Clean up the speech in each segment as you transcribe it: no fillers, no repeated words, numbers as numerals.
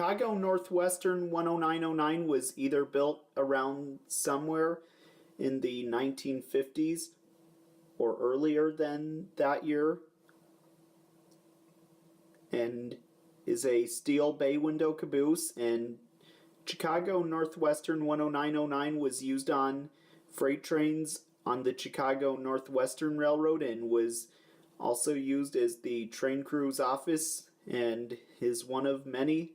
Chicago Northwestern 10909 was either built around somewhere in the 1950s or earlier than that year, and is a steel bay window caboose. And Chicago Northwestern 10909 was used on freight trains on the Chicago Northwestern Railroad and was also used as the train crew's office, and is one of many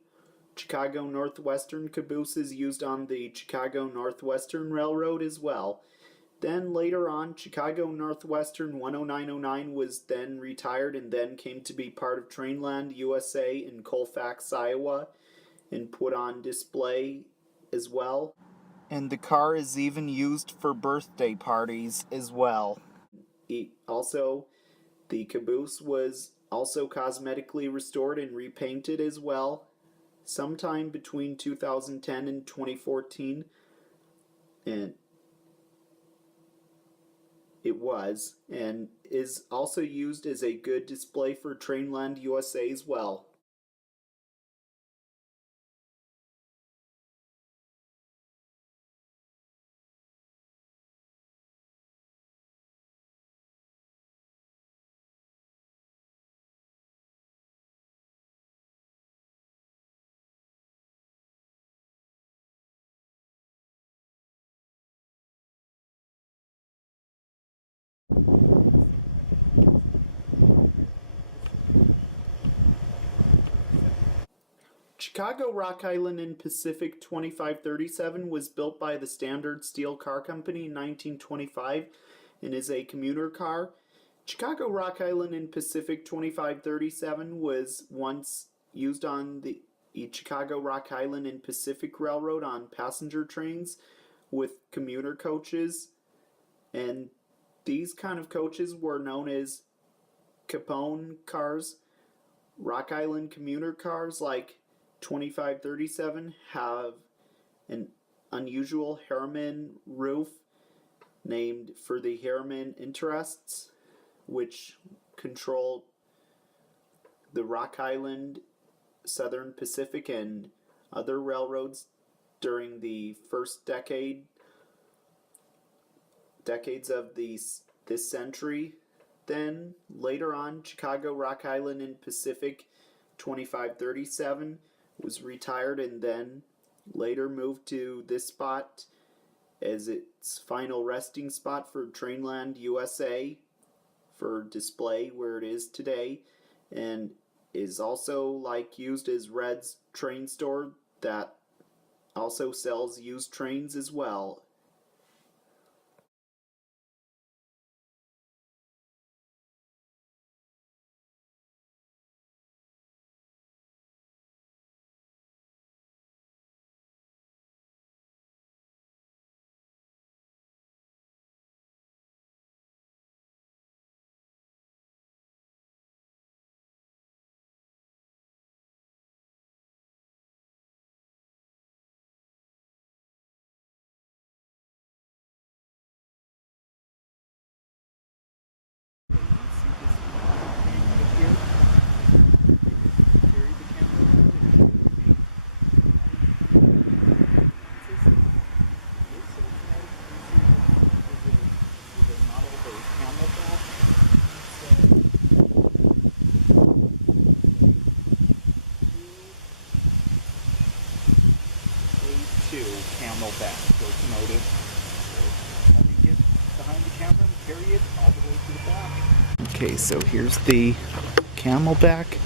Chicago Northwestern cabooses used on the Chicago Northwestern Railroad as well. Then later on, Chicago Northwestern 10909 was then retired and then came to be part of Trainland USA in Colfax, Iowa, and put on display as well. And the car is even used for birthday parties as well. Also, the caboose was also cosmetically restored and repainted as well, sometime between 2010 and 2014, and it was, and is also used as a good display for Trainland USA as well. Chicago Rock Island and Pacific 2537 was built by the Standard Steel Car Company in 1925 and is a commuter car. Chicago Rock Island and Pacific 2537 was once used on the Chicago Rock Island and Pacific Railroad on passenger trains with commuter coaches, and these kind of coaches were known as Capone cars. Rock Island commuter cars like 2537 have an unusual Harriman roof named for the Harriman interests, which control the Rock Island, Southern Pacific, and other railroads during the first decades of this century. Then later on, Chicago Rock Island and Pacific 2537 was retired and then later moved to this spot as its final resting spot for Trainland USA for display where it is today, and is also used as Red's train store that also sells used trains as well. Okay, so here's the Camelback,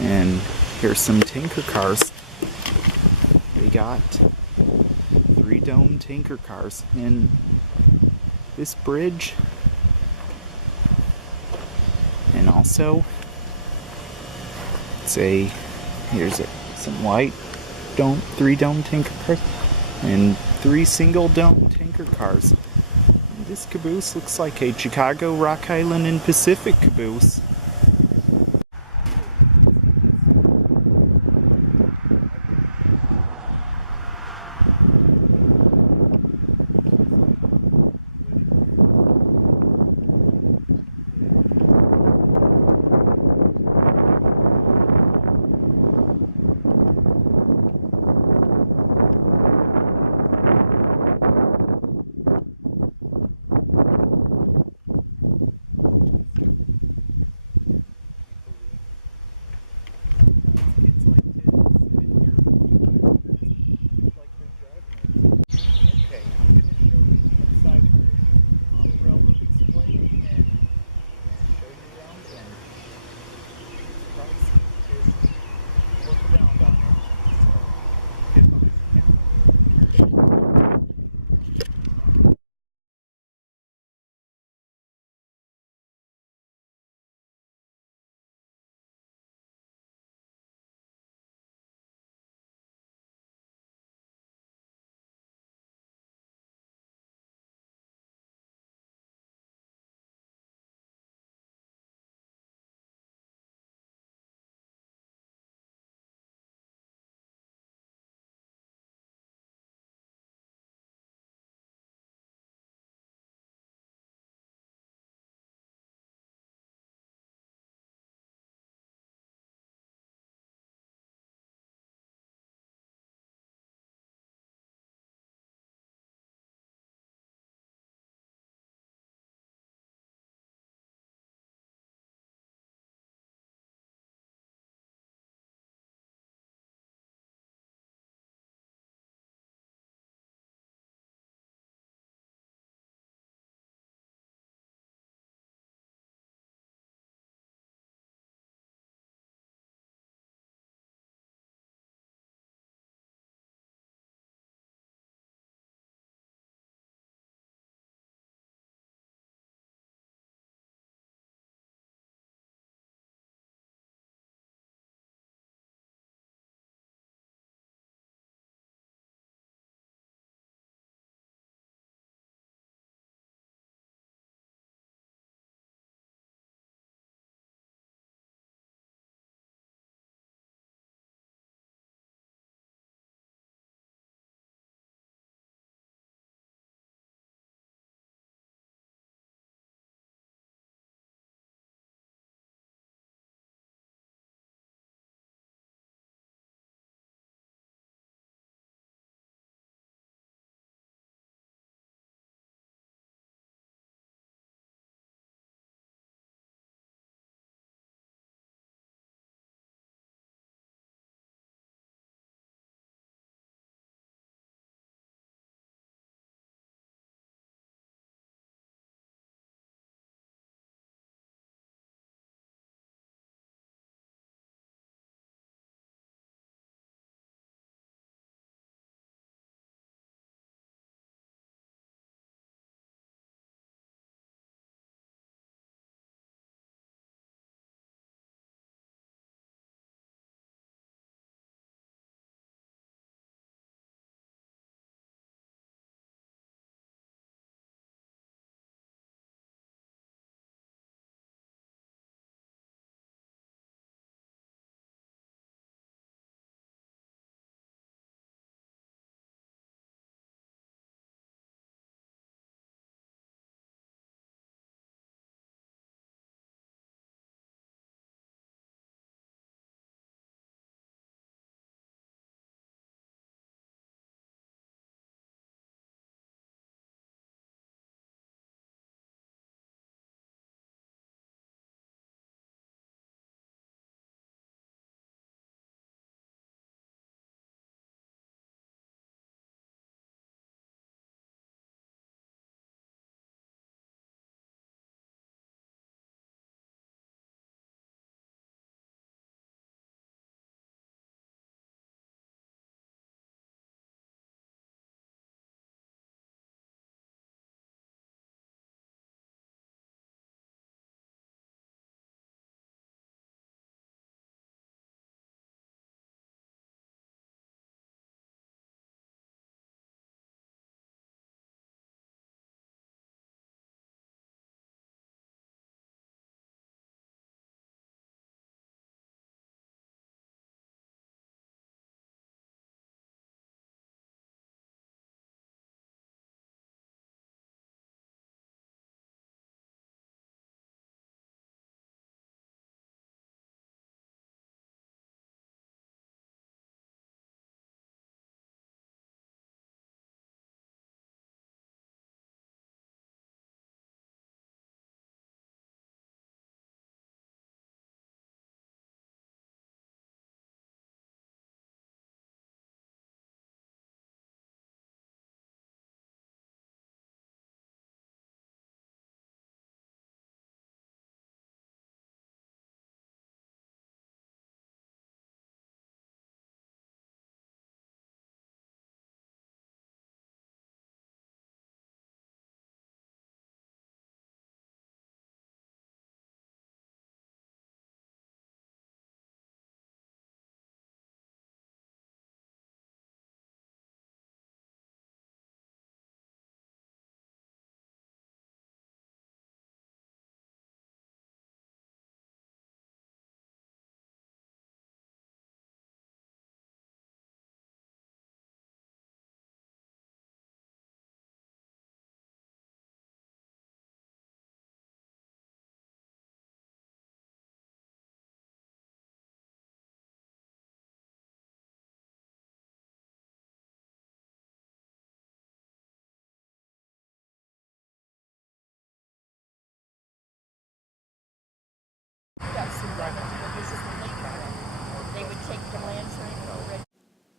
and here's some tanker cars. We got 3 dome tanker cars in this bridge, and also here's some white 3 dome tanker cars and 3 single dome tanker cars. This caboose looks like a Chicago Rock Island and Pacific caboose.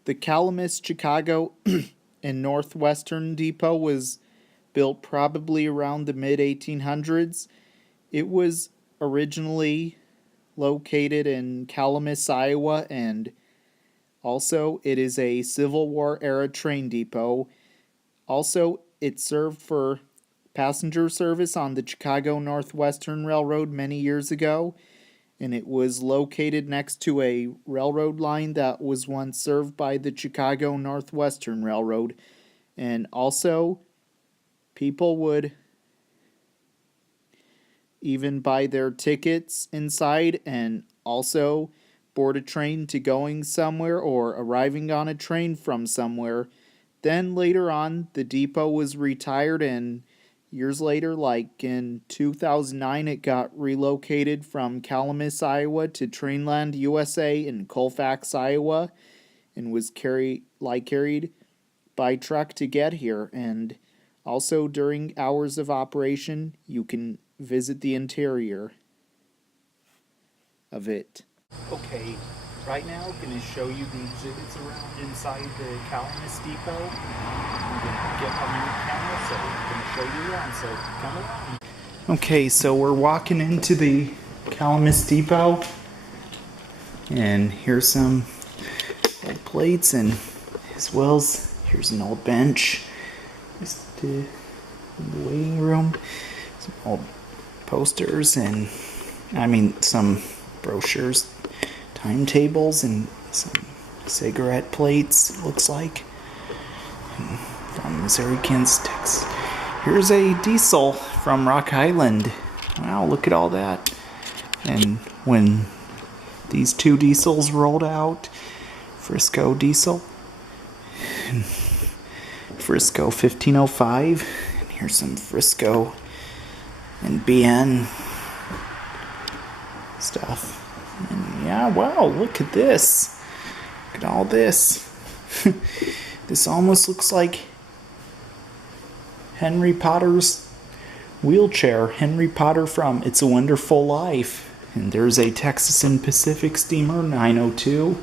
The Calamus, Chicago, and Northwestern Depot was built probably around the mid-1800s. It was originally located in Calamus, Iowa, and also it is a Civil War era train depot. Also, it served for passenger service on the Chicago Northwestern Railroad many years ago, and it was located next to a railroad line that was once served by the Chicago Northwestern Railroad. And also, people would even buy their tickets inside and also board a train to going somewhere or arriving on a train from somewhere. Then later on, the depot was retired, and years later, like in 2009, it got relocated from Calamus, Iowa to Trainland USA in Colfax, Iowa, and was carried by truck to get here. And also during hours of operation, you can visit the interior of it. Okay, right now I'm going to show you the exhibits around inside the Calamus Depot. I'm going to get on your camera so I can show you around, so come on. Okay, so we're walking into the Calamus Depot, and here's some old plates, and as well as here's an old bench just in the waiting room. Some old posters and some brochures, timetables, and some cigarette plates, it looks like, from Missouri, Kansas. Here's a diesel from Rock Island. Wow, look at all that. And when these two diesels rolled out, Frisco diesel, Frisco 1505, and here's some Frisco and BN stuff. And yeah, wow, look at this. Look at all this. This almost looks like Henry Potter's wheelchair. Henry Potter from It's a Wonderful Life. And there's a Texas and Pacific steamer 902.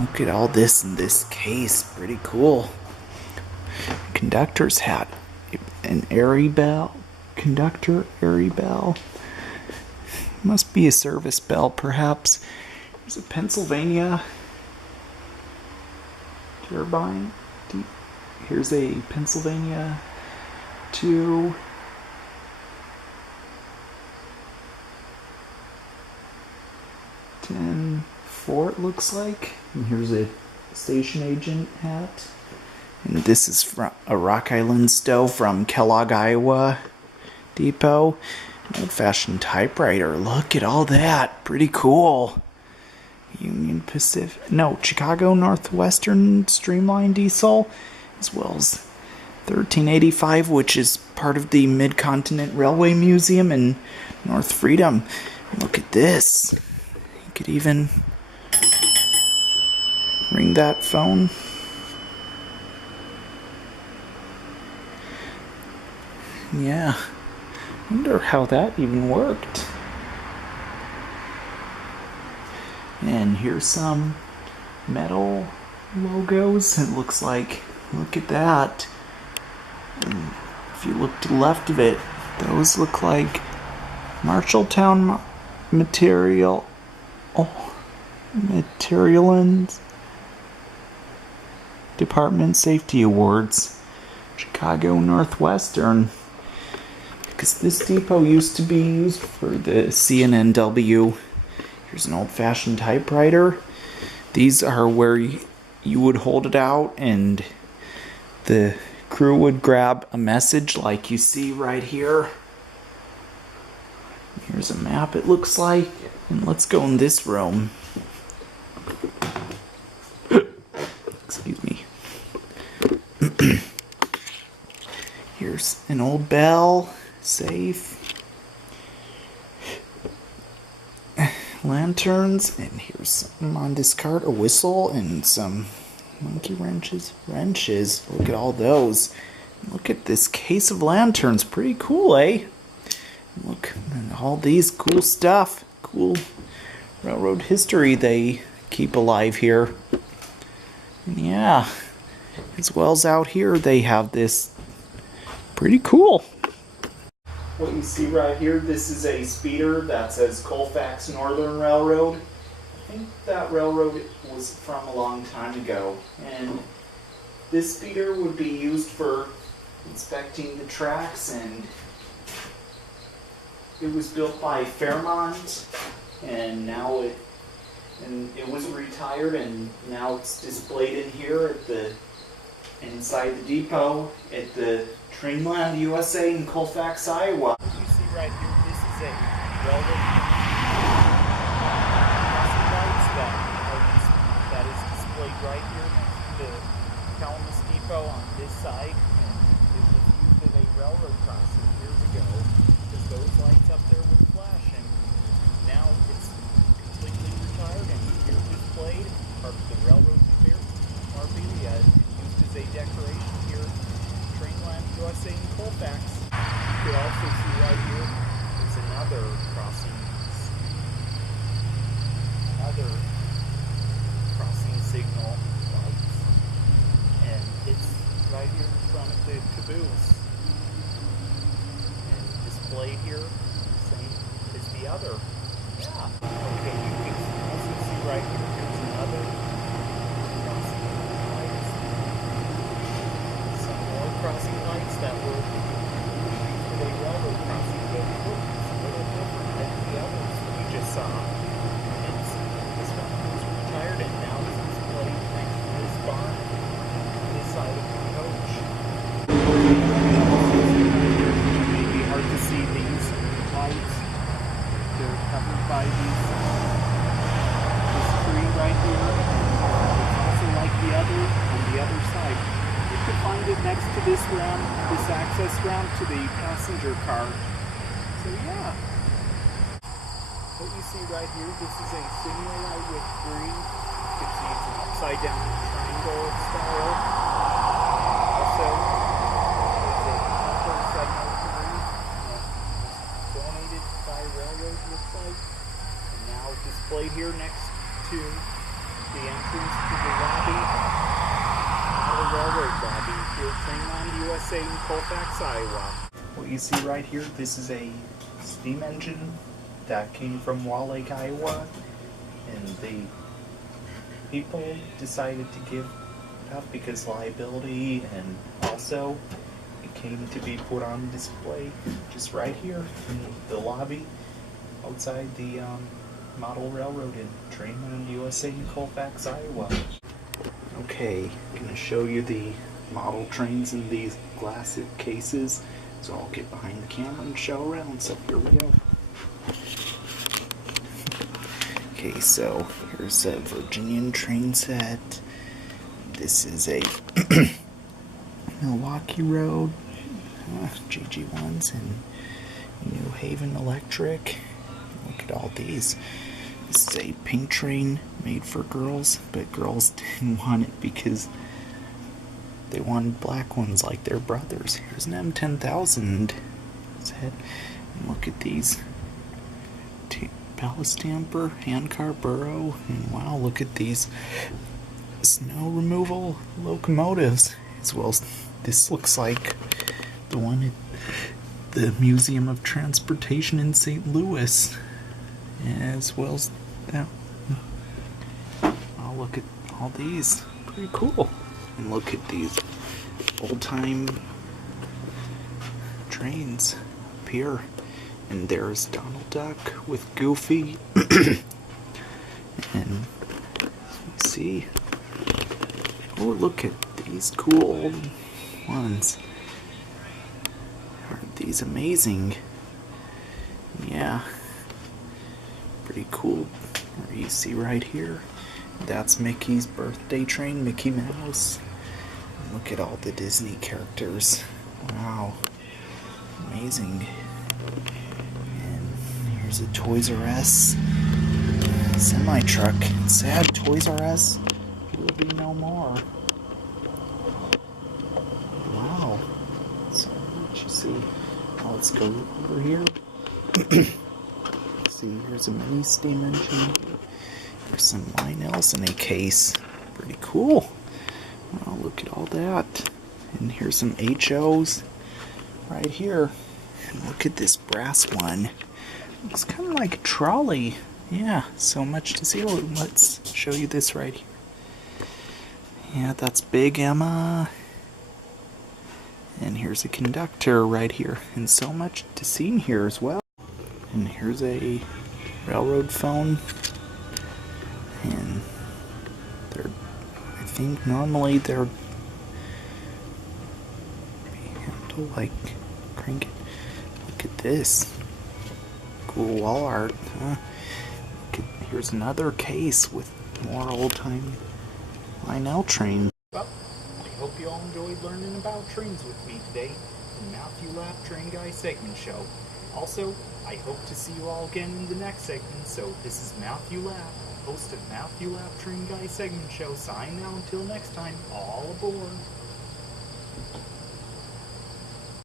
Look at all this in this case. Pretty cool. Conductor's hat. An airy bell. Conductor airy bell. Must be a service bell, perhaps. There's a Pennsylvania turbine. Here's a Pennsylvania 2. It looks like. And here's a station agent hat. And this is from a Rock Island stove from Kellogg, Iowa Depot. An old-fashioned typewriter. Look at all that. Pretty cool. Chicago Northwestern Streamline Diesel, as well as 1385, which is part of the Mid-Continent Railway Museum in North Freedom. Look at this. You could even ring that phone. Yeah, I wonder how that even worked. And here's some metal logos. It looks like, look at that. And if you look to the left of it, those look like Marshalltown Material Materialins Department Safety Awards, Chicago Northwestern. Because this depot used to be used for the CNNW. Here's an old-fashioned typewriter. These are where you would hold it out and the crew would grab a message like you see right here. Here's a map, it looks like. And let's go in this room. Excuse me. Here's an old bell, safe. Lanterns, and here's something on this cart, a whistle, and some monkey wrenches. Look at all those. Look at this case of lanterns, pretty cool, eh? Look, and all these cool stuff, cool railroad history they keep alive here. Yeah, as well as out here they have this. Pretty cool. What you see right here, this is a speeder that says Colfax Northern Railroad. I think that railroad was from a long time ago, and this speeder would be used for inspecting the tracks, and it was built by Fairmont, and now it was retired, and now it's displayed in here at the inside the depot at the Trainland USA in Colfax, Iowa. You see right here, this is a railroad that is displayed right here next to the Kalamazoo Depot on this side. It was a railroad crossing years ago, because those lights up there were flashing. Now it's completely retired and it's displayed part of the railroad RV. It's a decoration here at Trainland USA in Colfax. You can also see right here, it's another crossing signal light. And it's right here in front of the caboose. And displayed here, same as the other. Yeah. Okay, you can also see right here, here's another crossing lights. Some more crossing lights that were used with a railroad crossing, but it looks a little different than the others we just saw. This one was retired and now it's displayed next to this barn on this side of the coach. It may be hard to see these lights. They're covered by this tree right here. Also like the other on the other side. You can find it next to this ramp, this access ramp to the passenger car. So yeah. What you see right here, this is a signal light with green. You can see it's an upside down triangle style. Also, it's a Temple 703 donated by railroad, looks like. And now displayed here next to the entrance to the lobby. The railroad lobby here at Trainland USA in Colfax, Iowa. What you see right here, this is a steam engine that came from Wall Lake, Iowa, and the people decided to give up because liability, and also it came to be put on display just right here in the lobby outside the model railroad in Trainland USA in Colfax, Iowa. Okay, I'm going to show you the model trains in these glass cases. So I'll get behind the camera and show around. So here we go. Okay, so here's a Virginian train set. This is a Milwaukee Road, GG1s, and New Haven Electric. Look at all these. This is a pink train made for girls, but girls didn't want it because they wanted black ones like their brothers. Here's an M10,000. Look at these. Ballast damper, handcar burrow, and wow, look at these snow removal locomotives. As well as this looks like the one at the Museum of Transportation in St. Louis. As well as that. Oh, look at all these. Pretty cool. And look at these old-time trains up here. And there's Donald Duck with Goofy. And see. Oh, look at these cool old ones. Aren't these amazing? Yeah. Pretty cool. You see right here. That's Mickey's birthday train, Mickey Mouse. Look at all the Disney characters. Wow. Amazing. And here's a Toys R Us semi-truck. It's sad Toys R Us will be no more. Wow. So what you see. Let's go over here. See, here's a mini steam engine. some Lionels in a case. Pretty cool. Oh, look at all that. And here's some HOs right here. Look at this brass one. It's kind of like a trolley. Yeah, so much to see. Let's show you this right here. Yeah, that's Big Emma. And here's a conductor right here. And so much to see in here as well. And here's a railroad phone. And I think normally they're, you have to like crank it. Look at this. Cool wall art, huh? Here's another case with more old-timey Lionel train. Well, I hope you all enjoyed learning about trains with me today. The Matthew Lap Train Guy segment show. Also, I hope to see you all again in the next segment. So this is Matthew Lap, host of Matthew Lap Train Guy segment show. Signing out until next time. All aboard.